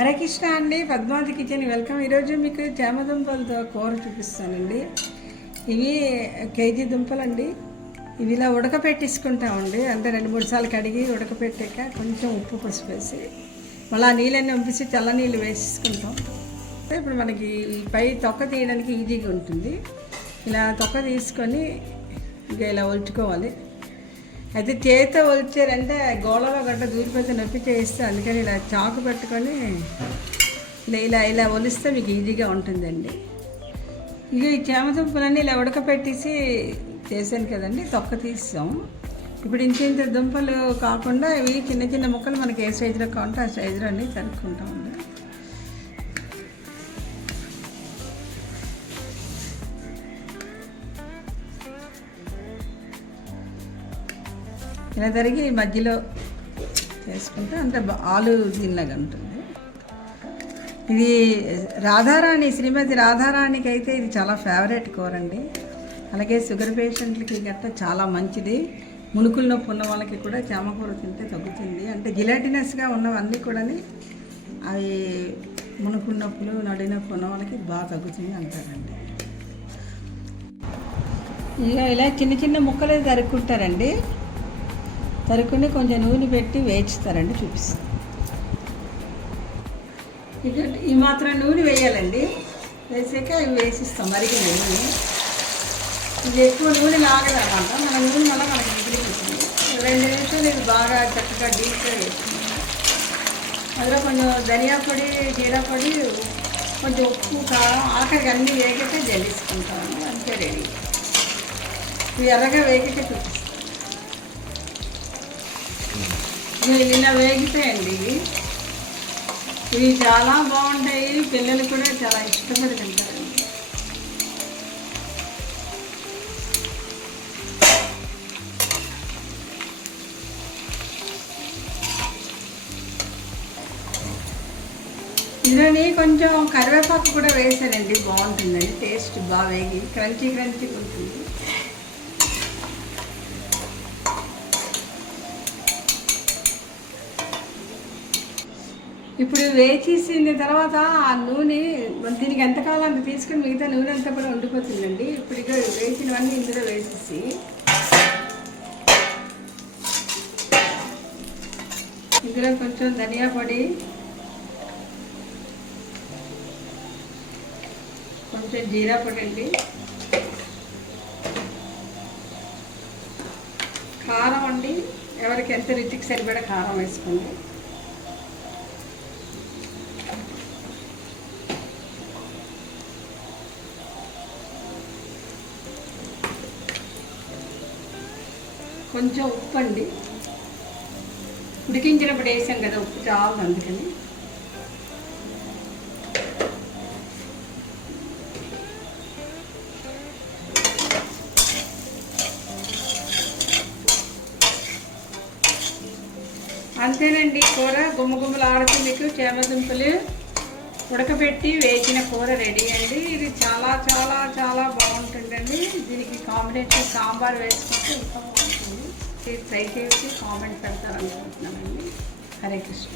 హరే కృష్ణ అండి, Padmavati kitchen welcome. ఈరోజు మీకు చామదుంపలతో కూర చూపిస్తానండి. ఇవి కేజీ దుంపలండి. ఇవి ఇలా ఉడకపెట్టేసుకుంటామండి. అంటే 2-3 సార్లు కడిగి ఉడకపెట్టాక కొంచెం ఉప్పు పసుపు వేసి మళ్ళీ ఆ నీళ్ళన్నీ పంపించి చల్ల నీళ్ళు వేసేసుకుంటాం. ఇప్పుడు మనకి ఈ పై తొక్క తీయడానికి ఈజీగా ఉంటుంది. ఇలా తొక్క తీసుకొని ఇంకా ఇలా ఒలుచుకోవాలి. అయితే చేతితో ఒలిచారంటే గోళలో గడ్డ దూరిపోతే నొప్పి చేస్తే, అందుకని ఇలా చాకు పెట్టుకొని ఇలా ఇలా ఒలిస్తే మీకు ఈజీగా ఉంటుందండి. ఇక ఈ చామదుంపలన్నీ ఇలా ఉడకపెట్టేసి చేశాను కదండి, తొక్క తీసాం. ఇప్పుడు ఇంత దుంపలు కాకుండా ఇవి చిన్న చిన్న ముక్కలు మనకి ఏ సైజులో కావాలంటే ఆ సైజులో అన్నీ తరుక్కుంటామండి. ఇలా తరిగి మధ్యలో చేసుకుంటే అంటే ఆలు దీనిలాగా ఉంటుంది. ఇది రాధారాణి, శ్రీమతి రాధారాణికి అయితే ఇది చాలా ఫేవరెట్ కూర అండి. అలాగే షుగర్ పేషెంట్లకి గట్రా చాలా మంచిది. మునుకుల నొప్పి ఉన్న వాళ్ళకి కూడా చామకూర తింటే తగ్గుతుంది. అంటే జిలాటినస్గా ఉన్నవన్నీ కూడా అవి మునుకుల నొప్పులు, నడి నొప్పి ఉన్న వాళ్ళకి బాగా తగ్గుతుంది అంటారండి. ఇలా చిన్న చిన్న ముక్కలు తరుక్కుంటారండి. తరుక్కుని కొంచెం నూనె పెట్టి వేయిస్తారండి, చూపిస్తాను. ఇక ఈ మాత్రం నూనె వేయాలండి. వేసాక ఇవి వేసిస్తాం మరిగిన నూనె. ఇది ఎక్కువ నూనె లాగదన్నమాట. మన నూనె వల్ల మనకి మిగిలిపోతుంది. 2 నిమిషాలు ఇది బాగా చక్కగా డీప్గా వేసుకుంటాం. అందులో కొంచెం ధనియా పొడి, జీరా పొడి, కొంచెం ఉప్పు, కారం, ఆఖరికి అన్నీ వేగక జల్లిసుకుంటాము. అంతే రెడీ. ఇవి ఎర్రగా వేగక చూపిస్తాం. ఇలా వేగితాయండి. ఇవి చాలా బాగుంటాయి. పిల్లలు కూడా చాలా ఇష్టపడి తింటారండి. ఇందులోని కొంచెం కరివేపాకు కూడా వేసానండి, బాగుంటుందండి. టేస్ట్ బాగా వేగి క్రంచీగా ఉంటుంది. ఇప్పుడు వేచేసిన తర్వాత ఆ నూనె దీనికి ఎంత కావాలో అంత తీసుకొని మిగతా నూనె అంతా కూడా వండిపోతుందండి. ఇప్పుడు ఇక వేసినవన్నీ ఇందులో వేసేసి ఇందులో కొంచెం ధనియా పొడి, కొంచెం జీరా పొడి అండి, కారం అండి. ఎవరికి ఎంత రుచికి సరిపడా కారం వేసుకోండి. కొంచెం ఉప్పు అండి. ఉడికించినప్పుడు వేసాం కదా ఉప్పు, చాలు అందుకని. అంతేనండి, కూర గుమ్మగుమ్మలు ఆడుతూ మీకు చామదుంపలు ఉడకబెట్టి వేసిన కూర రెడీ అండి. ఇది చాలా చాలా చాలా బాగుంటుందండి. దీనికి కాంబినేషన్ సాంబార్ వేసుకుంటే ఇంకా బాగుంటుంది. ట్రై చేసి కామెంట్ పెడతారనుకుంటున్నానండి. హరే కృష్ణ.